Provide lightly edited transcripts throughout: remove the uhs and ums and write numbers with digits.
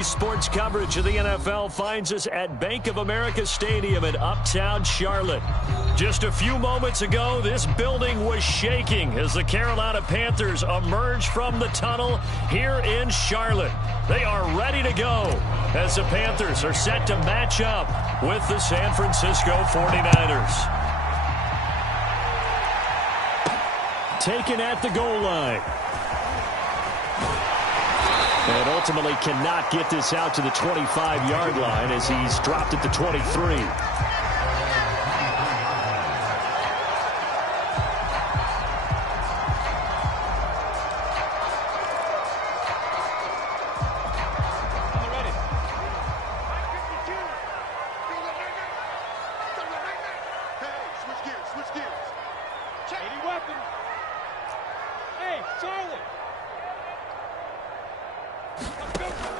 Today's sports coverage of the NFL finds us at Bank of America Stadium in Uptown Charlotte. Just a few moments ago, this building was shaking as the Carolina Panthers emerged from the tunnel here in Charlotte. They are ready to go as the Panthers are set to match up with the San Francisco 49ers. Taken at the goal line. And ultimately cannot get this out to the 25-yard line as he's dropped at the 23.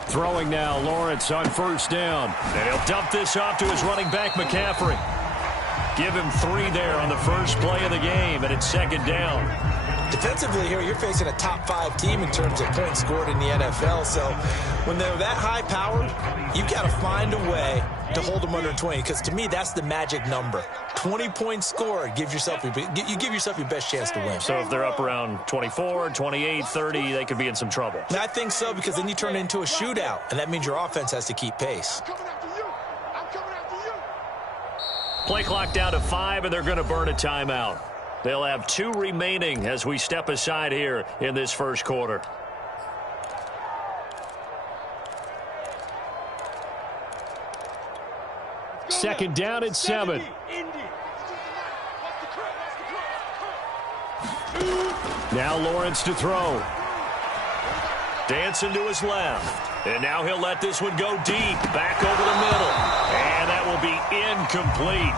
Throwing now, Lawrence on first down. And he'll dump this off to his running back, McCaffrey. Give him 3 there on the first play of the game, and it's second down. Defensively here, you're facing a top-5 team in terms of points scored in the NFL. So when they're that high-powered, you've got to find a way to hold them under 20. Because to me, that's the magic number. 20 points scored, you give yourself your best chance to win. So if they're up around 24, 28, 30, they could be in some trouble. I think so, because then you turn it into a shootout, and that means your offense has to keep pace. Play clock down to 5, and they're going to burn a timeout. They'll have 2 remaining as we step aside here in this first quarter. Second down and 7. Now Lawrence to throw. Dancing to his left. And now he'll let this one go deep. Back over the middle. And that will be incomplete.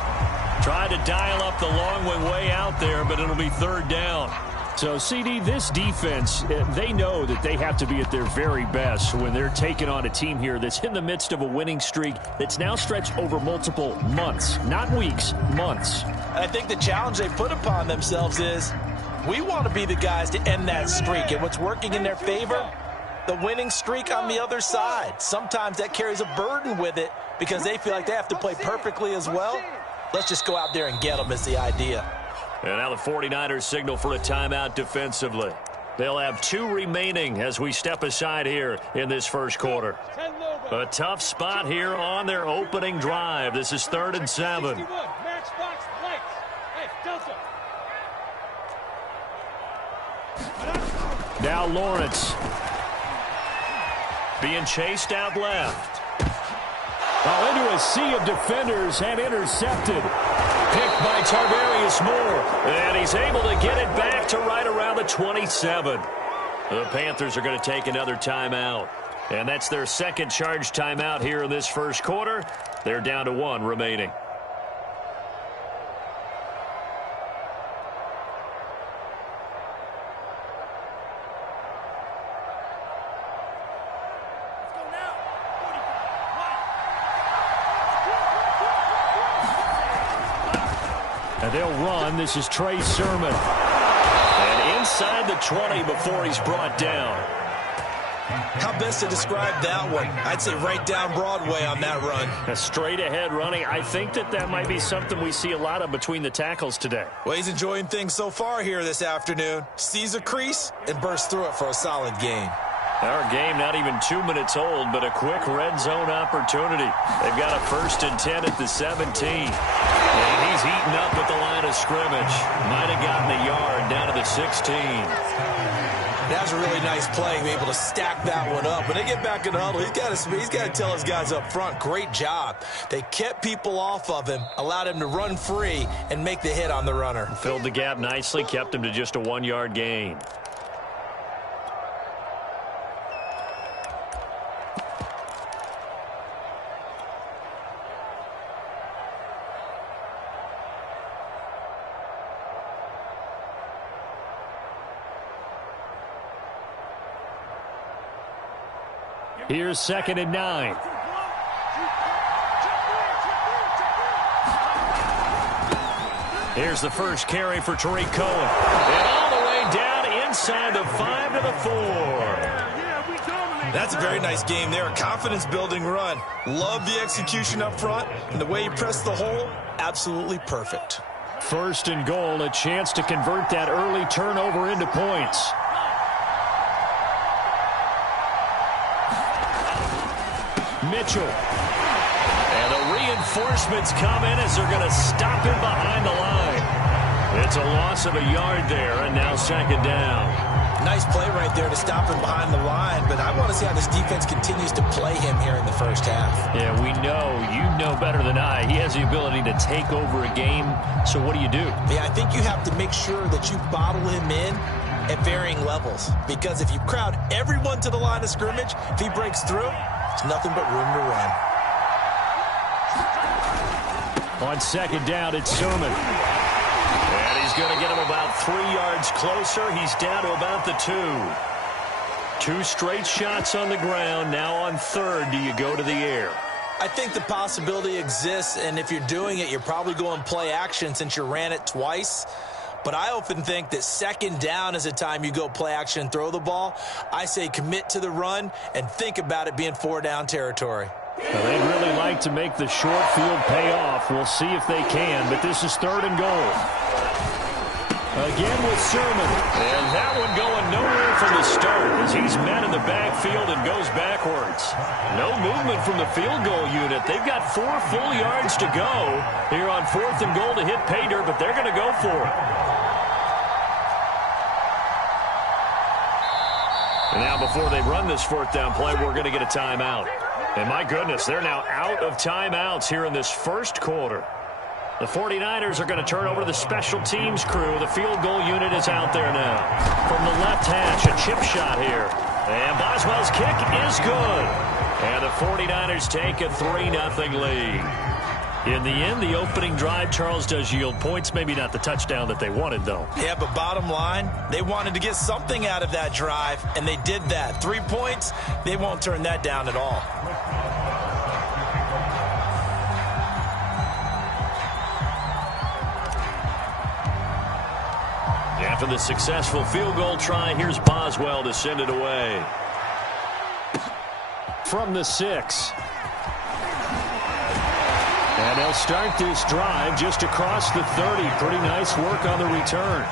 Tried to dial up the long one way out there, but it'll be third down. So, CD, this defense, they know that they have to be at their very best when they're taking on a team here that's in the midst of a winning streak that's now stretched over multiple months, not weeks, months. I think the challenge they put upon themselves is we want to be the guys to end that streak. And what's working in their favor? The winning streak on the other side. Sometimes that carries a burden with it because they feel like they have to play perfectly as well. Let's just go out there and get them is the idea. And now the 49ers signal for a timeout defensively. They'll have 2 remaining as we step aside here in this first quarter. A tough spot here on their opening drive. This is 3rd and 7. Now Lawrence. Being chased out left. Into a sea of defenders and intercepted. Picked by Tarvarius Moore. And he's able to get it back to right around the 27. The Panthers are going to take another timeout. And that's their second charge timeout here in this first quarter. They're down to 1 remaining. And they'll run. This is Trey Sermon. And inside the 20 before he's brought down. How best to describe that one? I'd say right down Broadway on that run. A straight ahead running. I think that might be something we see a lot of between the tackles today. Well, he's enjoying things so far here this afternoon. Sees a crease and bursts through it for a solid gain. Our game not even 2 minutes old, but a quick red zone opportunity. They've got a 1st and 10 at the 17. And he's heating up at the line of scrimmage. Might have gotten a yard down to the 16. That was a really nice play, being able to stack that one up. When they get back in the huddle, he's got to tell his guys up front, great job. They kept people off of him, allowed him to run free and make the hit on the runner. Filled the gap nicely, kept him to just a 1-yard gain. Here's 2nd and 9. Here's the first carry for Tariq Cohen. And all the way down inside the 5 to the 4. That's a very nice game there. A confidence-building run. Love the execution up front, and the way he pressed the hole, absolutely perfect. 1st and goal, a chance to convert that early turnover into points. Mitchell. And the reinforcements come in as they're going to stop him behind the line. It's a loss of a yard there, and now 2nd down. Nice play right there to stop him behind the line, but I want to see how this defense continues to play him here in the first half. Yeah, we know. You know better than I. He has the ability to take over a game, so what do you do? Yeah, I think you have to make sure that you bottle him in at varying levels, because if you crowd everyone to the line of scrimmage, if he breaks through, it's nothing but room to run. On 2nd down, it's Sermon. And he's going to get him about 3 yards closer. He's down to about the 2. 2 straight shots on the ground. Now on 3rd, do you go to the air? I think the possibility exists, and if you're doing it, you're probably going play action since you ran it twice. But I often think that 2nd down is a time you go play action and throw the ball. I say commit to the run and think about it being 4-down territory. Well, they'd really like to make the short field pay off. We'll see if they can, but this is 3rd and goal. Again with Sermon. And that one going nowhere from the start as he's met in the backfield and goes backwards. No movement from the field goal unit. They've got 4 full yards to go here on 4th and goal to hit pay dirt, but they're going to go for it. And now before they run this 4th down play, we're going to get a timeout. And my goodness, they're now out of timeouts here in this 1st quarter. The 49ers are going to turn over to the special teams crew. The field goal unit is out there now. From the left hash, a chip shot here. And Boswell's kick is good. And the 49ers take a 3-0 lead. In the end, the opening drive, Charles, does yield points. Maybe not the touchdown that they wanted, though. Yeah, but bottom line, they wanted to get something out of that drive, and they did that. 3 points, they won't turn that down at all. After the successful field goal try, here's Boswell to send it away. From the 6. And they'll start this drive just across the 30. Pretty nice work on the return.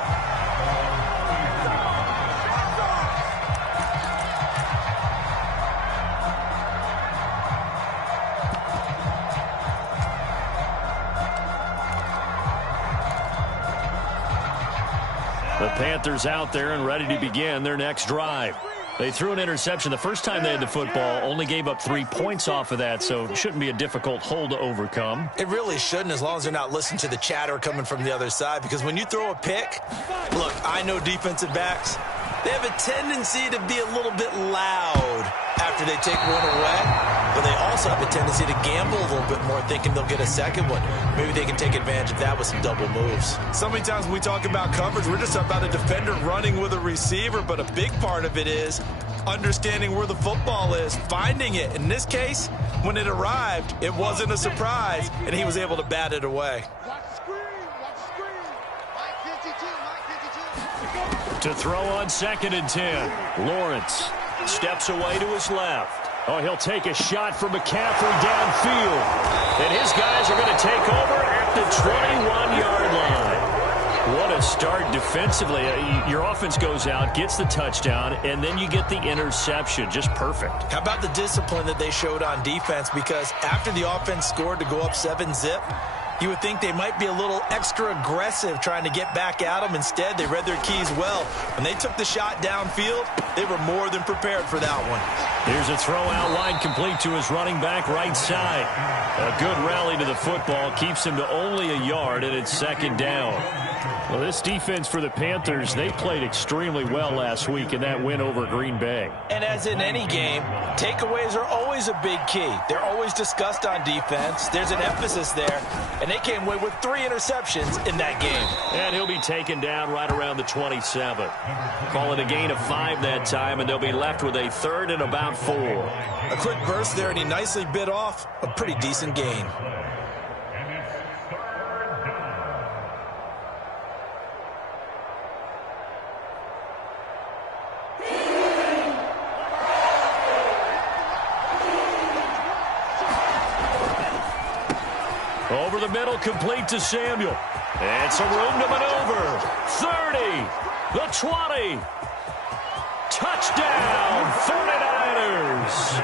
The Panthers out there and ready to begin their next drive. They threw an interception the first time they had the football, only gave up 3 points off of that, so it shouldn't be a difficult hole to overcome. It really shouldn't, as long as they're not listening to the chatter coming from the other side, because when you throw a pick, look, I know defensive backs, they have a tendency to be a little bit loud after they take one away, but they also have a tendency to gamble a little bit more, thinking they'll get a second one. Maybe they can take advantage of that with some double moves. So many times when we talk about coverage, we're just about a defender running with a receiver, but a big part of it is understanding where the football is, finding it. In this case, when it arrived, it wasn't a surprise, and he was able to bat it away. To throw on 2nd and 10. Lawrence steps away to his left. Oh, he'll take a shot from McCaffrey downfield. And his guys are going to take over at the 21-yard line. What a start defensively. Your offense goes out, gets the touchdown, and then you get the interception. Just perfect. How about the discipline that they showed on defense? Because after the offense scored to go up 7-zip, you would think they might be a little extra aggressive trying to get back at them. Instead, they read their keys well. When they took the shot downfield, they were more than prepared for that one. Here's a throw out line complete to his running back right side. A good rally to the football keeps him to only a yard, and it's 2nd down. Well, this defense for the Panthers, they played extremely well last week in that win over Green Bay. And as in any game, takeaways are always a big key. They're always discussed on defense. There's an emphasis there, and they came away with 3 interceptions in that game. And he'll be taken down right around the 27. Call it a gain of 5 that time, and they'll be left with a 3rd and about 4. A quick burst there, and he nicely bit off a pretty decent gain. Over the middle, complete to Samuel. And some room to maneuver. 30. The 20. Touchdown, 49ers.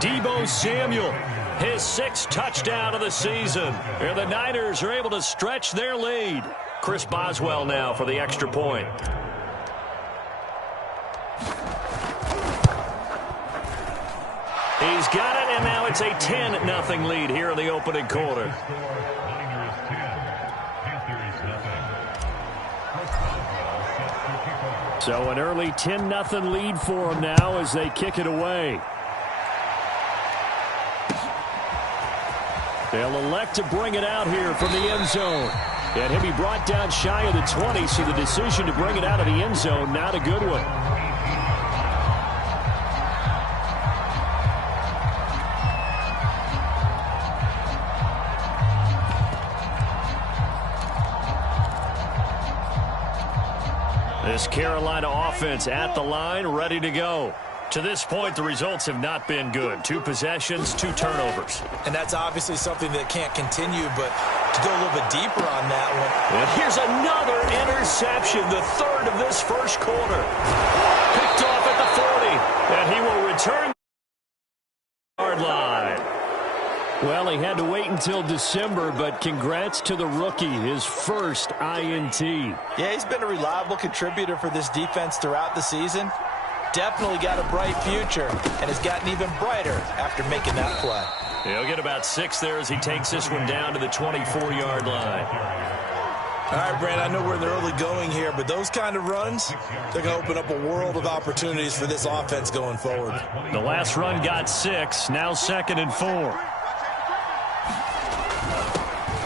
Deebo Samuel, his 6th touchdown of the season. And the Niners are able to stretch their lead. Chris Boswell now for the extra point. He's got it, and now it's a 10-0 lead here in the opening quarter. So an early 10-0 lead for them now as they kick it away. They'll elect to bring it out here from the end zone. And he'll be brought down shy of the 20, so the decision to bring it out of the end zone, not a good one. This Carolina offense at the line, ready to go. To this point, the results have not been good. 2 possessions, 2 turnovers. And that's obviously something that can't continue, but to go a little bit deeper on that one. And here's another interception, the 3rd of this first quarter. Picked off at the 40, and he will return the yard line. Well, he had to wait until December, but congrats to the rookie, his first INT. Yeah, he's been a reliable contributor for this defense throughout the season. Definitely got a bright future, and has gotten even brighter after making that play. He'll get about 6 there as he takes this one down to the 24-yard line. All right, Brand, I know we're in the early going here, but those kind of runs, they're going to open up a world of opportunities for this offense going forward. The last run got 6, now 2nd and 4.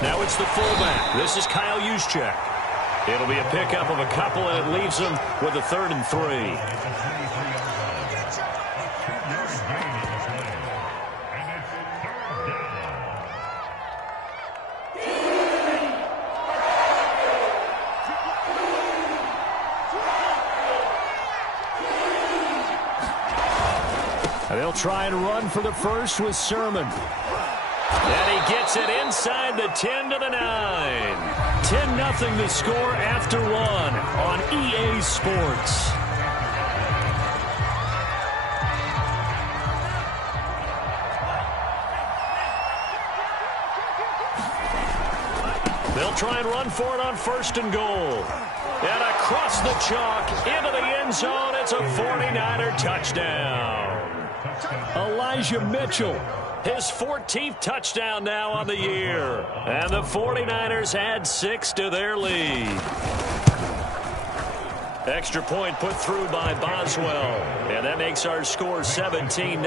Now it's the fullback. This is Kyle Juszczyk. It'll be a pickup of a couple, and it leaves them with a 3rd and 3. They'll try and run for the first with Sermon. And he gets it inside the 10 to the 9. 10-0 the score after 1 on EA Sports. They'll try and run for it on 1st and goal. And across the chalk into the end zone, it's a 49er touchdown. Elijah Mitchell, his 14th touchdown now on the year. And the 49ers add 6 to their lead. Extra point put through by Boswell. And that makes our score 17-0.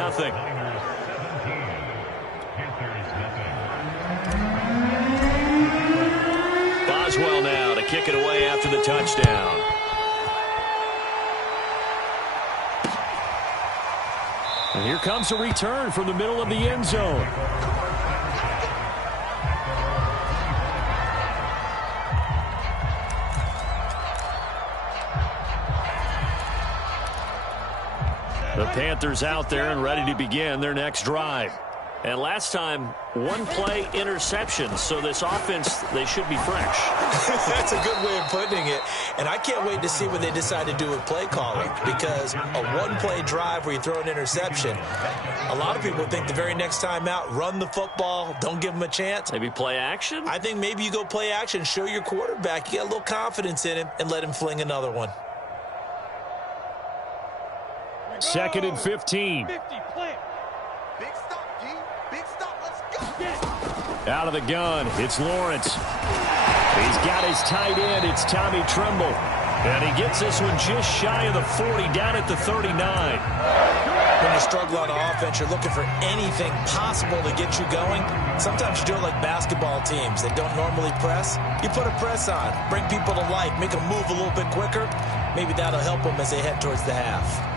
Boswell now to kick it away after the touchdown. And here comes a return from the middle of the end zone. The Panthers out there and ready to begin their next drive. And last time, 1-play interception. So this offense, they should be fresh. That's a good way of putting it. And I can't wait to see what they decide to do with play calling. Because a 1-play drive where you throw an interception, a lot of people think the very next time out, run the football, don't give them a chance. Maybe play action? I think maybe you go play action, show your quarterback, you got a little confidence in him, and let him fling another one. 2nd and 15. Out of the gun, it's Lawrence. He's got his tight end, it's Tommy Tremble. And he gets this one just shy of the 40, down at the 39. When you struggle on offense, you're looking for anything possible to get you going. Sometimes you do it like basketball teams. They don't normally press. You put a press on, bring people to life, make them move a little bit quicker. Maybe that'll help them as they head towards the half.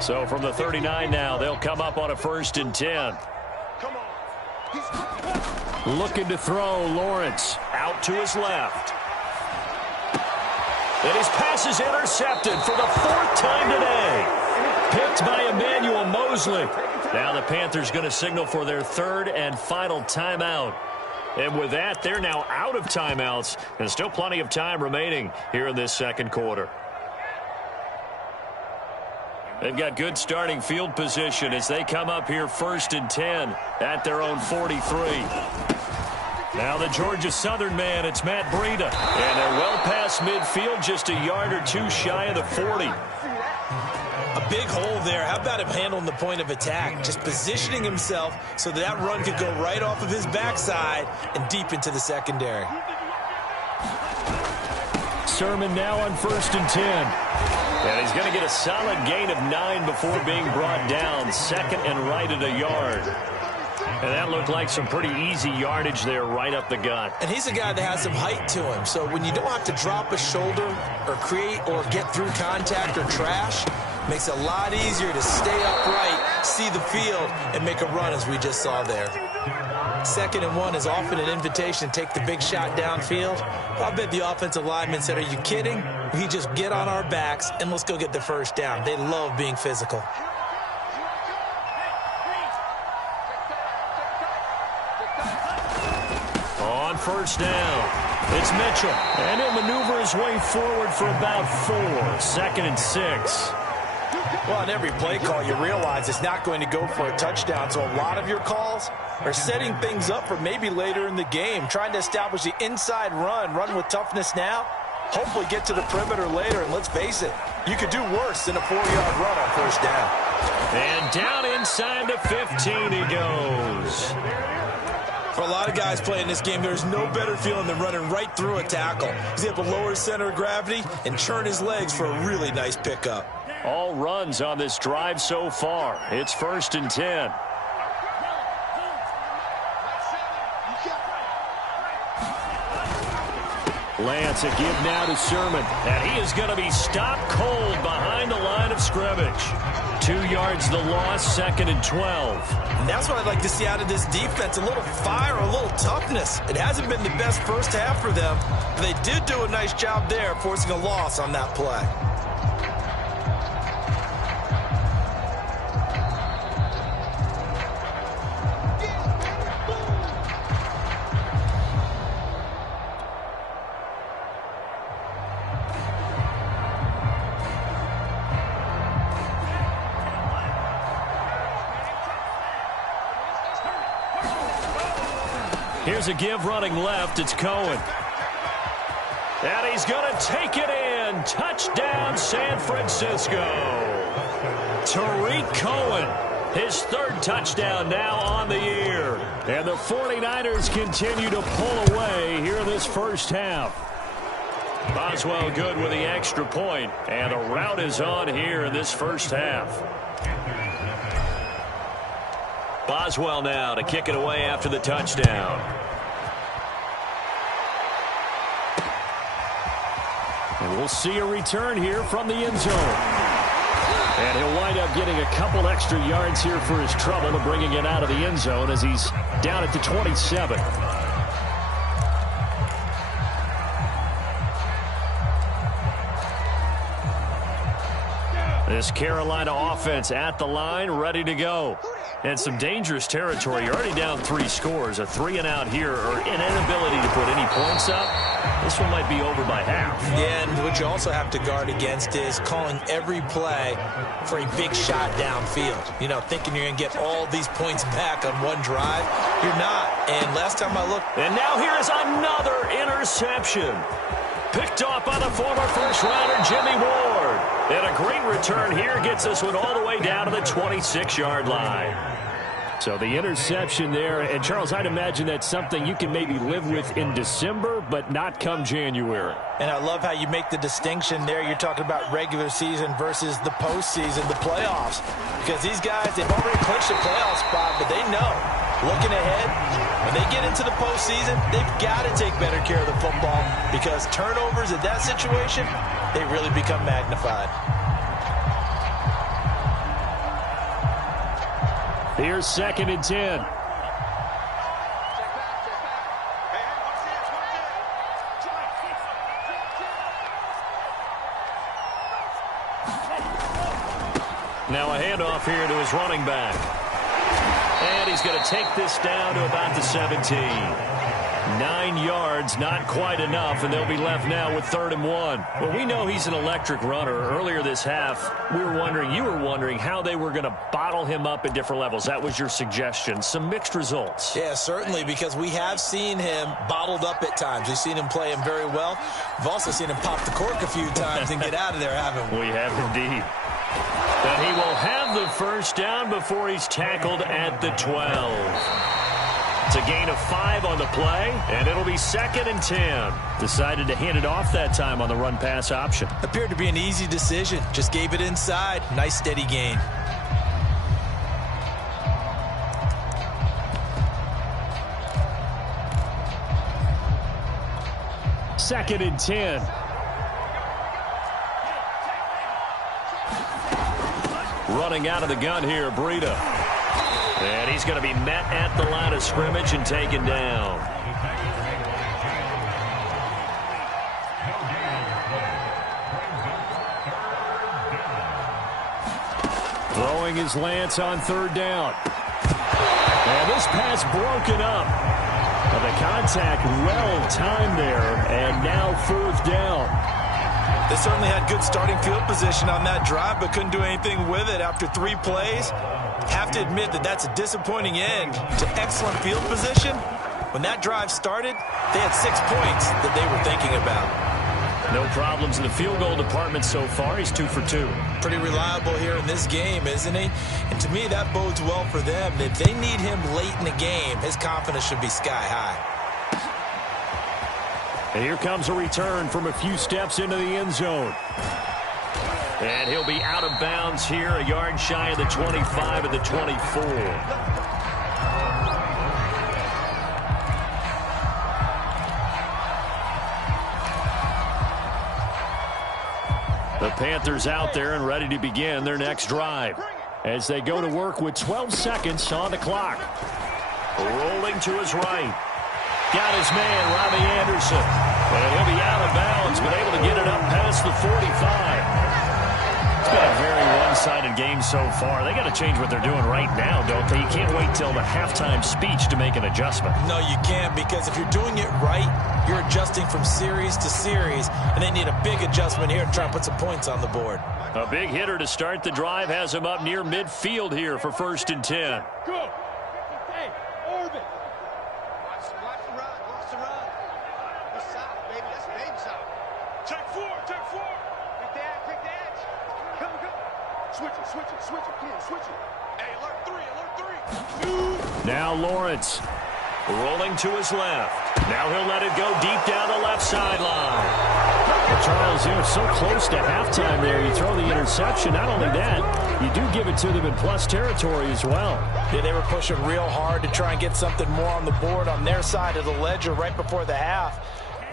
So from the 39 now, they'll come up on a 1st and 10. Looking to throw, Lawrence out to his left. And his pass is intercepted for the 4th time today. Picked by Emmanuel Mosley. Now the Panthers going to signal for their 3rd and final timeout. And with that, they're now out of timeouts. And still plenty of time remaining here in this 2nd quarter. They've got good starting field position as they come up here 1st and 10 at their own 43. Now the Georgia Southern man, it's Matt Breida. And they're well past midfield, just a yard or 2 shy of the 40. A big hole there. How about him handling the point of attack? Just positioning himself so that run could go right off of his backside and deep into the secondary. Sermon now on 1st and 10. And he's going to get a solid gain of 9 before being brought down. 2nd and right at a yard. And that looked like some pretty easy yardage there right up the gut. And he's a guy that has some height to him. So when you don't have to drop a shoulder or create or get through contact or trash, makes it a lot easier to stay upright, see the field, and make a run as we just saw there. 2nd and 1 is often an invitation to take the big shot downfield. I bet the offensive lineman said, are you kidding? We just get on our backs and let's go get the 1st down. They love being physical. On 1st down, it's Mitchell. And he'll maneuver his way forward for about 4. 2nd and 6. Well, on every play call, you realize it's not going to go for a touchdown. So a lot of your calls are setting things up for maybe later in the game, trying to establish the inside run with toughness now, hopefully get to the perimeter later. And let's face it, you could do worse than a 4-yard run on 1st down. And down inside the 15 he goes. For a lot of guys playing this game, there's no better feeling than running right through a tackle. He's able to lower his center of gravity and churn his legs for a really nice pickup. All runs on this drive so far. It's 1st and 10. Lance, a give now to Sermon. And he is going to be stopped cold behind the line of scrimmage. 2 yards the loss, 2nd and 12. And that's what I'd like to see out of this defense. A little fire, a little toughness. It hasn't been the best 1st half for them, but they did do a nice job there, forcing a loss on that play. Here's a give running left. It's Cohen. And he's going to take it in. Touchdown, San Francisco. Tariq Cohen, his 3rd touchdown now on the year. And the 49ers continue to pull away here in this 1st half. Boswell good with the extra point. And a rout is on here in this 1st half. Boswell now to kick it away after the touchdown. And we'll see a return here from the end zone. And he'll wind up getting a couple extra yards here for his trouble to bringing it out of the end zone as he's down at the 27. This Carolina offense at the line, ready to go. And some dangerous territory. You're already down 3 scores. A 3-and-out here, or an inability to put any points up. This one might be over by half. Yeah, and what you also have to guard against is calling every play for a big shot downfield. You know, thinking you're going to get all these points back on one drive. You're not. And last time I looked. And now here is another interception. Picked off by the former first-rounder Jimmy Ward. And a great return here gets this one all the way down to the 26-yard line. So the interception there. And, Charles, I'd imagine that's something you can maybe live with in December, but not come January. And I love how you make the distinction there. You're talking about regular season versus the postseason, the playoffs. Because these guys, they've already clinched a playoff spot, but they know, looking ahead, when they get into the postseason, they've got to take better care of the football because turnovers in that situation, they really become magnified. Here's 2nd and 10. Now a handoff here to his running back. And he's going to take this down to about the 17. 9 yards, not quite enough, and they'll be left now with 3rd and 1. Well, we know he's an electric runner. Earlier this half, you were wondering how they were going to bottle him up at different levels. That was your suggestion. Some mixed results. Yeah, certainly, because we have seen him bottled up at times. We've seen him play him very well. We've also seen him pop the cork a few times and get out of there, haven't we? We have indeed. But he will have the first down before he's tackled at the 12. It's a gain of 5 on the play, and it'll be 2nd and 10. Decided to hand it off that time on the run-pass option. Appeared to be an easy decision. Just gave it inside. Nice, steady gain. Second and 10. Running out of the gun here, Breida. And he's going to be met at the line of scrimmage and taken down. Throwing his Lance on 3rd down. And this pass broken up. Well, the contact well timed there, and now 4th down. They certainly had good starting field position on that drive, but couldn't do anything with it after 3 plays. Have to admit that that's a disappointing end to excellent field position. When that drive started, they had 6 points that they were thinking about. No problems in the field goal department so far. He's 2 for 2. Pretty reliable here in this game, isn't he? And to me, that bodes well for them. If they need him late in the game, his confidence should be sky high. And here comes a return from a few steps into the end zone. And he'll be out of bounds here, a yard shy of the 25 of the 24. The Panthers out there and ready to begin their next drive as they go to work with 12 seconds on the clock. Rolling to his right. Got his man, Robbie Anderson. And he'll be out of bounds, but able to get it up past the 45. It's been a very one-sided game so far. They got to change what they're doing right now, don't they? You can't wait till the halftime speech to make an adjustment. No, you can't, because if you're doing it right, you're adjusting from series to series, and they need a big adjustment here to try and put some points on the board. A big hitter to start the drive has him up near midfield here for 1st and 10. Go. Hey, Orbit. Watch the run. Watch the run. That's solid, baby. That's baby solid. Take 4. Take 4. Pick the edge. Come. Switch it. Kid, switch it. Hey, alert 3. Now Lawrence rolling to his left. Now he'll let it go deep down the left sideline. Well, Charles, you're so close to halftime there. You throw the interception. Not only that, you do give it to them in plus territory as well. Yeah, they were pushing real hard to try and get something more on the board on their side of the ledger right before the half.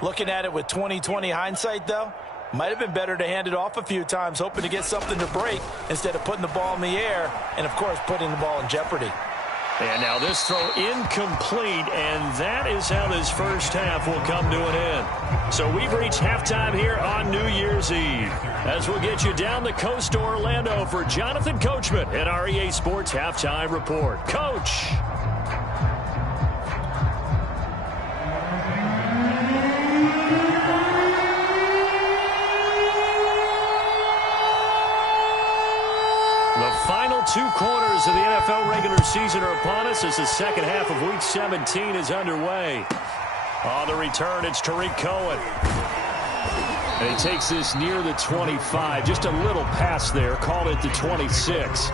Looking at it with 20/20 hindsight, though, might have been better to hand it off a few times, hoping to get something to break instead of putting the ball in the air and, of course, putting the ball in jeopardy. And now this throw incomplete, and that is how this first half will come to an end. So we've reached halftime here on New Year's Eve. As we'll get you down the coast to Orlando for Jonathan Coachman at our EA Sports Halftime Report. Coach! Final 2 quarters of the NFL regular season are upon us as the second half of Week 17 is underway. On the return, it's Tariq Cohen. And he takes this near the 25. Just a little pass there. Called it the 26.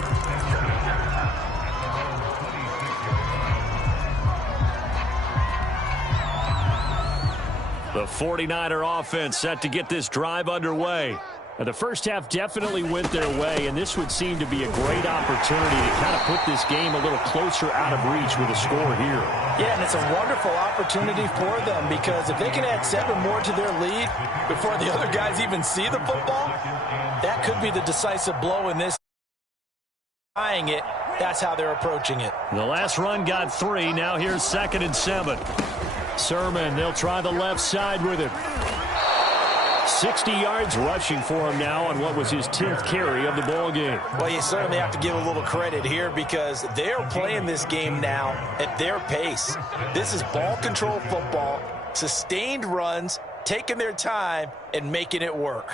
The 49er offense set to get this drive underway. Now, the first half definitely went their way, and this would seem to be a great opportunity to kind of put this game a little closer out of reach with a score here. Yeah, and it's a wonderful opportunity for them, because if they can add 7 more to their lead before the other guys even see the football, that could be the decisive blow in this. Tying it, that's how they're approaching it. The last run got 3. Now here's 2nd and 7. Sermon, they'll try the left side with it. 60 yards rushing for him now on what was his 10th carry of the ball game. Well, you certainly have to give a little credit here because they're playing this game now at their pace. This is ball control football, sustained runs, taking their time, and making it work.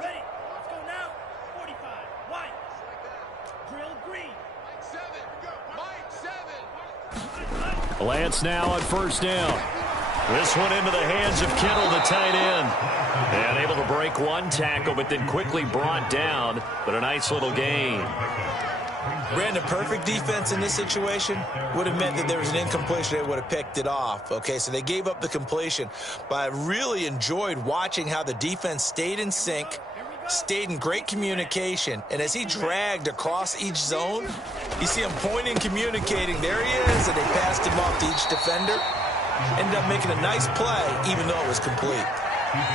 Ready. Let's go now. 45. White. Drill green. Mike 7. Lance now on first down. This one into the hands of Kittle, the tight end. And able to break one tackle, but then quickly brought down. But a nice little gain. Brandon, perfect defense in this situation would have meant that there was an incompletion. They would have picked it off. Okay, so they gave up the completion. But I really enjoyed watching how the defense stayed in sync, stayed in great communication. And as he dragged across each zone, you see him pointing, communicating. There he is, and they passed him off to each defender. Ended up making a nice play, even though it was complete.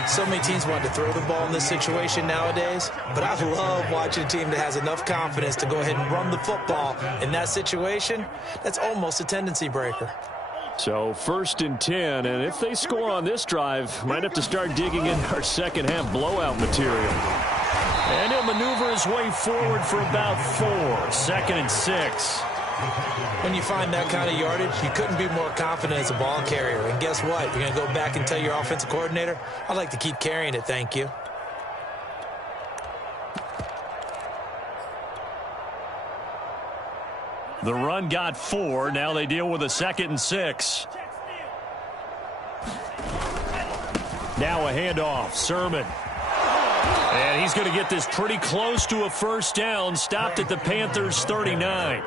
So many teams want to throw the ball in this situation nowadays, but I love watching a team that has enough confidence to go ahead and run the football. In that situation, that's almost a tendency breaker. So 1st and 10, and if they score on this drive, might have to start digging in our second half blowout material. And he'll maneuver his way forward for about 4. 2nd and 6. When you find that kind of yardage, you couldn't be more confident as a ball carrier. And guess what? You're going to go back and tell your offensive coordinator, I'd like to keep carrying it, thank you. The run got 4. Now they deal with a 2nd and 6. Now a handoff. Sermon. And he's going to get this pretty close to a first down. Stopped at the Panthers' 39.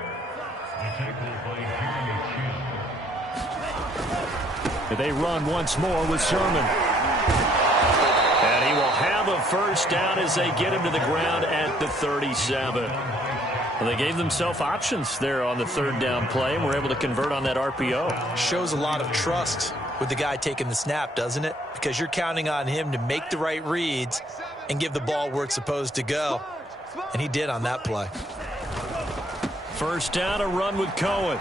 They run once more with Sermon. And he will have a first down as they get him to the ground at the 37. Well, they gave themselves options there on the 3rd down play and were able to convert on that RPO. Shows a lot of trust with the guy taking the snap, doesn't it? Because you're counting on him to make the right reads and give the ball where it's supposed to go. And he did on that play. First down, a run with Cohen.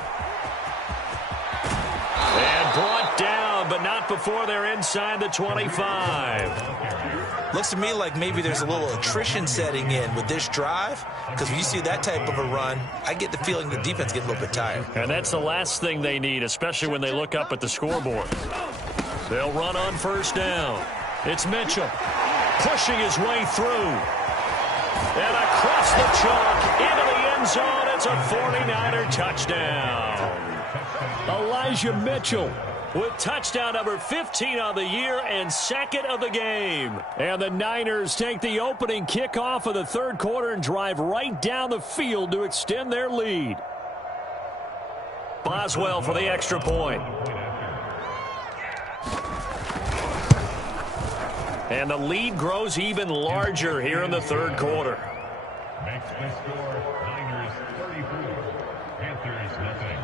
And brought down, but not before they're inside the 25. Looks to me like maybe there's a little attrition setting in with this drive, because when you see that type of a run, I get the feeling the defense gets a little bit tired. And that's the last thing they need, especially when they look up at the scoreboard. They'll run on first down. It's Mitchell pushing his way through. And across the chalk into the end zone. It's a 49er touchdown. Elijah Mitchell with touchdown number 15 on the year and 2nd of the game. And the Niners take the opening kickoff of the 3rd quarter and drive right down the field to extend their lead. Boswell for the extra point. And the lead grows even larger here in the 3rd quarter. Makes the score Niners 34, Panthers nothing.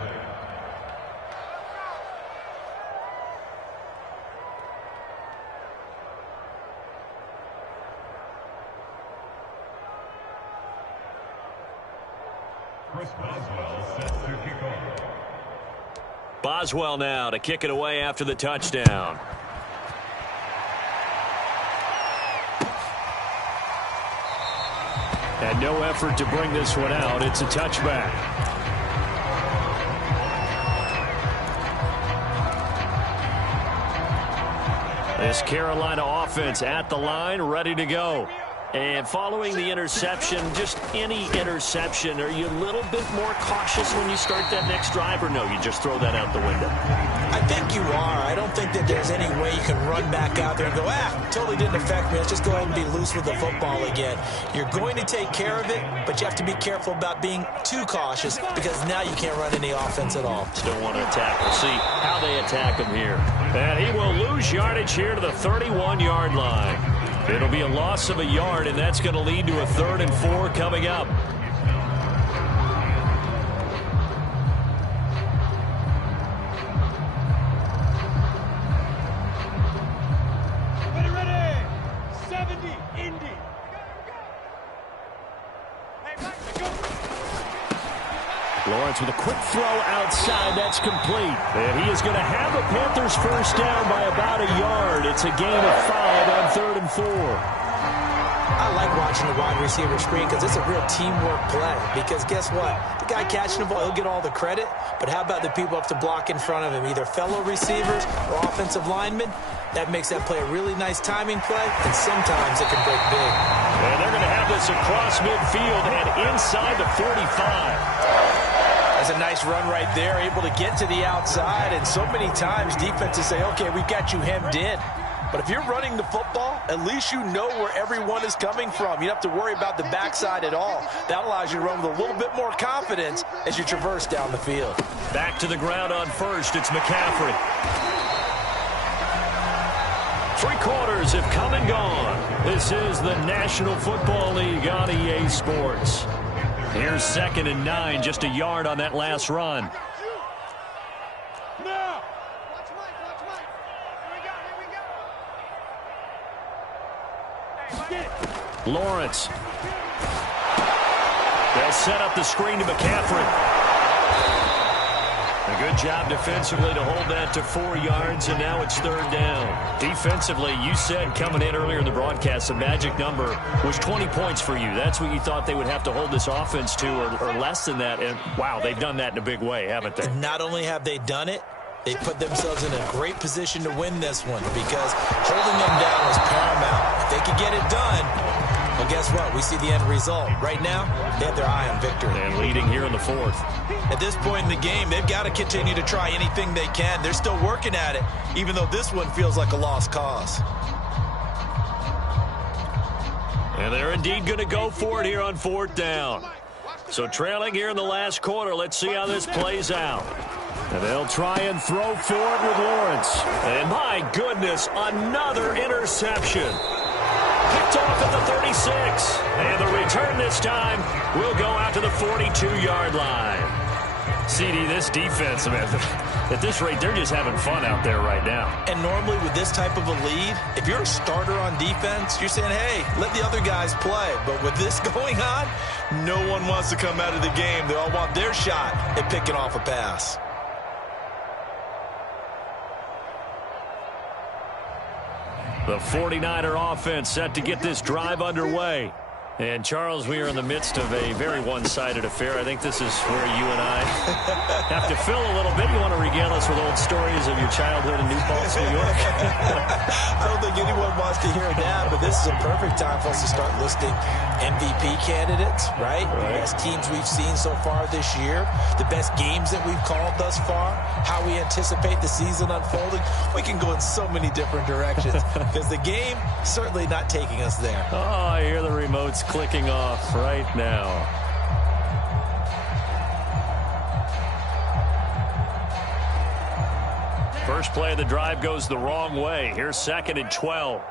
Chris Boswell sets to kick off. Boswell now to kick it away after the touchdown. And no effort to bring this one out. It's a touchback. This Carolina offense at the line, ready to go. And following the interception, just any interception, are you a little bit more cautious when you start that next drive, or no, you just throw that out the window? I think you are. I don't think that there's any way you can run back out there and go, totally didn't affect me. Let's just go ahead and be loose with the football again. You're going to take care of it, but you have to be careful about being too cautious because now you can't run any offense at all. Still want to attack. We'll see how they attack him here. And he will lose yardage here to the 31-yard line. It'll be a loss of a yard, and that's going to lead to a 3rd and 4 coming up. Ready. 70, Indy. Lawrence with a quick throw outside. That's complete. And he is going to have a Panthers first down by about a yard. It's a gain of 5 on 3rd and 4. I like watching the wide receiver screen because it's a real teamwork play. Because guess what? The guy catching the ball, he'll get all the credit. But how about the people up to block in front of him, either fellow receivers or offensive linemen? That makes that play a really nice timing play, and sometimes it can break big. And they're going to have this across midfield and inside the 45. That's a nice run right there, able to get to the outside. And so many times defenses say, okay, we've got you hemmed in. But if you're running the football, at least you know where everyone is coming from. You don't have to worry about the backside at all. That allows you to run with a little bit more confidence as you traverse down the field. Back to the ground on first. It's McCaffrey. 3 quarters have come and gone. This is the National Football League on EA Sports. Here's 2nd and 9, just a yard on that last run. Lawrence. They'll set up the screen to McCaffrey. A good job defensively to hold that to 4 yards, and now it's 3rd down. Defensively, you said coming in earlier in the broadcast, the magic number was 20 points for you. That's what you thought they would have to hold this offense to, or less than that. And, wow, they've done that in a big way, haven't they? Not only have they done it, they put themselves in a great position to win this one because holding them down was paramount. If they could get it done, well, guess what? We see the end result. Right now, they have their eye on victory. And leading here in the 4th. At this point in the game, they've got to continue to try anything they can. They're still working at it, even though this one feels like a lost cause. And they're indeed going to go for it here on 4th down. So trailing here in the last quarter, let's see how this plays out. And they'll try and throw for it with Lawrence. And my goodness, another interception. Picked off at the 36. And the return this time will go out to the 42-yard line. CD, this defense, man, at this rate, they're just having fun out there right now. And normally with this type of a lead, if you're a starter on defense, you're saying, hey, let the other guys play. But with this going on, no one wants to come out of the game. They all want their shot at picking off a pass. The 49er offense set to get this drive underway. And, Charles, we are in the midst of a very one-sided affair. I think this is where you and I have to fill a little bit. You want to regale us with old stories of your childhood in New Paltz, New York? I don't think anyone wants to hear that, but this is a perfect time for us to start listing MVP candidates, right? The best teams we've seen so far this year, the best games that we've called thus far, how we anticipate the season unfolding. We can go in so many different directions because the game certainly not taking us there. Oh, I hear the remotes clicking off right now. First play of the drive goes the wrong way. Here's 2nd and 12.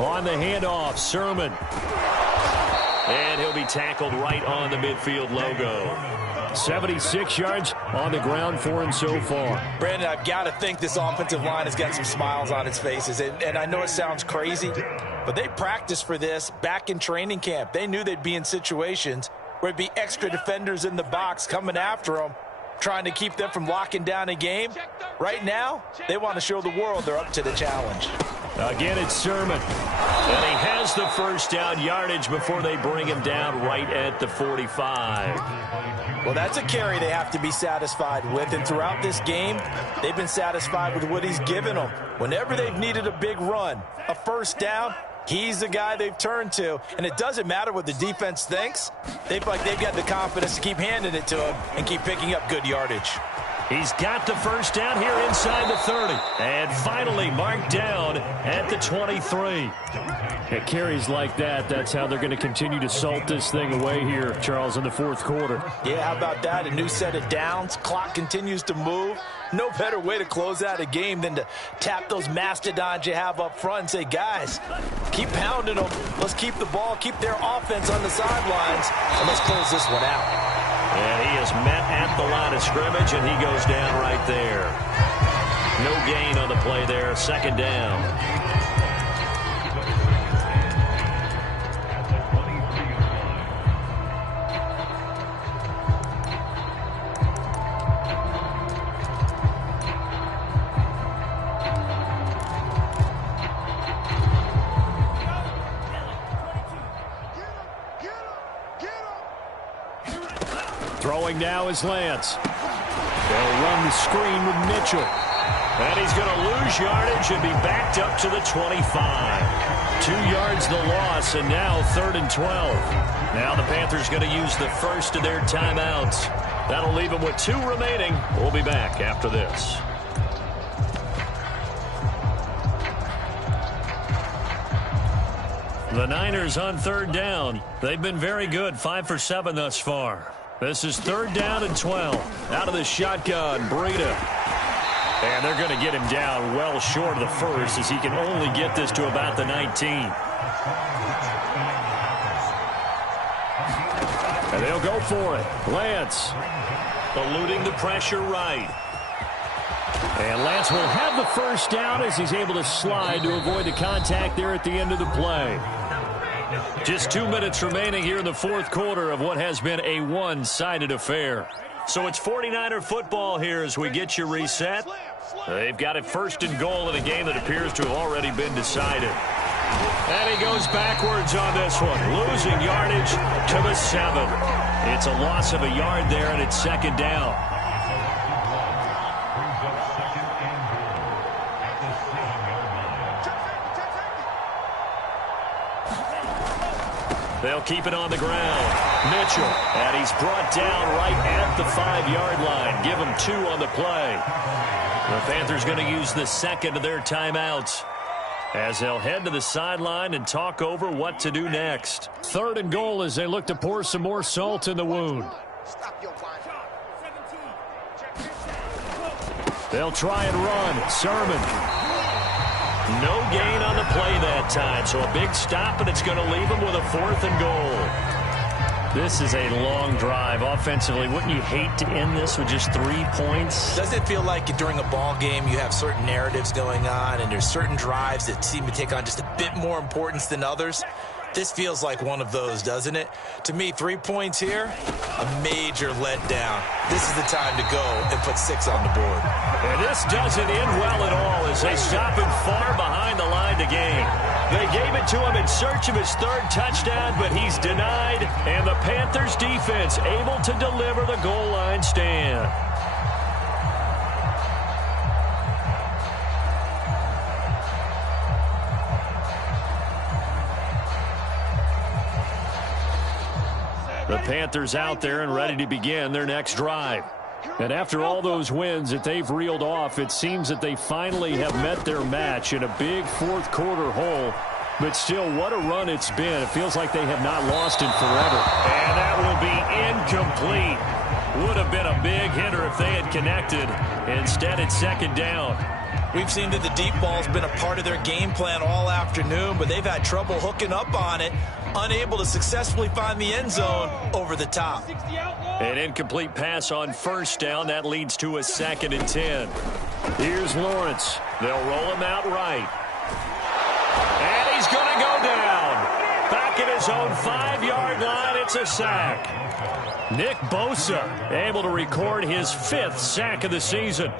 On the handoff, Sermon. And he'll be tackled right on the midfield logo. 76 yards on the ground for him so far. Brandon, I've got to think this offensive line has got some smiles on its faces. And I know it sounds crazy, but they practiced for this back in training camp. They knew they'd be in situations where it'd be extra defenders in the box coming after them, trying to keep them from locking down a game. Right now, they want to show the world they're up to the challenge. Again, it's Sermon. And he has the first down yardage before they bring him down right at the 45. Well, that's a carry they have to be satisfied with. And throughout this game, they've been satisfied with what he's given them. Whenever they've needed a big run, a first down, he's the guy they've turned to. And it doesn't matter what the defense thinks. They feel like they've got the confidence to keep handing it to him and keep picking up good yardage. He's got the first down here inside the 30. And finally marked down at the 23. It carries like that. That's how they're going to continue to salt this thing away here, Charles, in the 4th quarter. Yeah, how about that? A new set of downs. Clock continues to move. No better way to close out a game than to tap those mastodons you have up front and say, guys, keep pounding them. Let's keep the ball, keep their offense on the sidelines, and let's close this one out. And he is met at the line of scrimmage, and he goes down right there. No gain on the play there. 2nd down. Throwing now is Lance. They'll run the screen with Mitchell. And he's going to lose yardage and be backed up to the 25. 2 yards the loss, and now 3rd and 12. Now the Panthers going to use the first of their timeouts. That'll leave them with 2 remaining. We'll be back after this. The Niners on 3rd down. They've been very good, 5 for 7 thus far. This is 3rd down and 12. Out of the shotgun, Breida. And they're going to get him down well short of the first, as he can only get this to about the 19. And they'll go for it. Lance eluding the pressure right. And Lance will have the first down as he's able to slide to avoid the contact there at the end of the play. Just 2 minutes remaining here in the 4th quarter of what has been a one-sided affair. So it's 49er football here as we get you reset. They've got it 1st and goal in a game that appears to have already been decided. And he goes backwards on this one, losing yardage to the 7. It's a loss of a yard there, and it's 2nd down. They'll keep it on the ground. Mitchell, and he's brought down right at the 5-yard line. Give him 2 on the play. The Panthers going to use the 2nd of their timeouts as they'll head to the sideline and talk over what to do next. 3rd and goal as they look to pour some more salt in the wound. They'll try and run. Sermon. No gain on the play that time, so a big stop, and it's going to leave them with a 4th and goal. This is a long drive offensively. Wouldn't you hate to end this with just 3 points? Does it feel like during a ball game you have certain narratives going on and there's certain drives that seem to take on just a bit more importance than others? This feels like one of those, doesn't it? To me, 3 points here, a major letdown. This is the time to go and put 6 on the board. And this doesn't end well at all as they stop him far behind the line to gain. They gave it to him in search of his 3rd touchdown, but he's denied, and the Panthers defense able to deliver the goal line stand. The Panthers out there and ready to begin their next drive. And after all those wins that they've reeled off, it seems that they finally have met their match in a big 4th quarter hole. But still, what a run it's been. It feels like they have not lost in forever. And that will be incomplete. Would have been a big hitter if they had connected. Instead, it's 2nd down. We've seen that the deep ball's been a part of their game plan all afternoon, but they've had trouble hooking up on it, unable to successfully find the end zone over the top. An incomplete pass on 1st down. That leads to a 2nd and 10. Here's Lawrence. They'll roll him out right. And he's going to go down. Back at his own 5-yard line, it's a sack. Nick Bosa able to record his 5th sack of the season.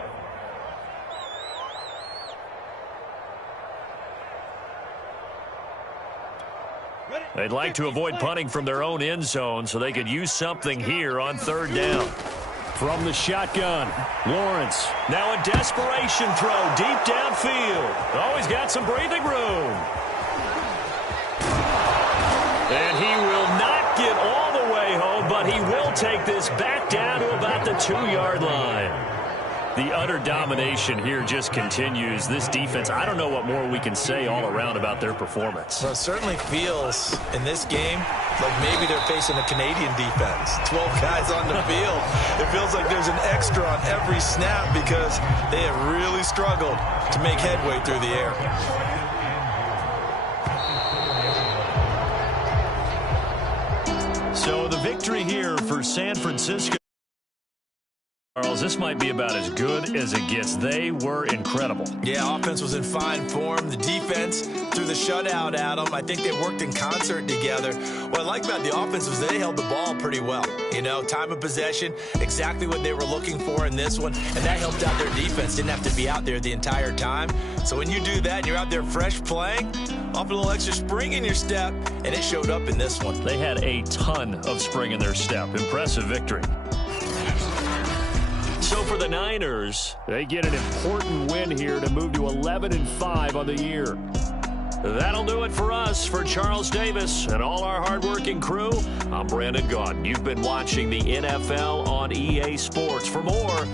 They'd like to avoid punting from their own end zone so they could use something here on 3rd down. From the shotgun, Lawrence. Now a desperation throw deep downfield. Oh, he's got some breathing room. And he will not get all the way home, but he will take this back down to about the 2-yard line. The utter domination here just continues. This defense, I don't know what more we can say all around about their performance. Well, it certainly feels in this game like maybe they're facing a Canadian defense. 12 guys on the field. It feels like there's an extra on every snap because they have really struggled to make headway through the air. So the victory here for San Francisco. Charles, this might be about as good as it gets. They were incredible. Yeah, offense was in fine form. The defense threw the shutout at them. I think they worked in concert together. What I like about the offense was they held the ball pretty well. You know, time of possession, exactly what they were looking for in this one, and that helped out their defense. Didn't have to be out there the entire time. So when you do that and you're out there fresh playing, off a little extra spring in your step, and it showed up in this one. They had a ton of spring in their step. Impressive victory. for the Niners. They get an important win here to move to 11-5 on the year. That'll do it for us. For Charles Davis and all our hardworking crew, I'm Brandon Gaudin. You've been watching the NFL on EA Sports. For more,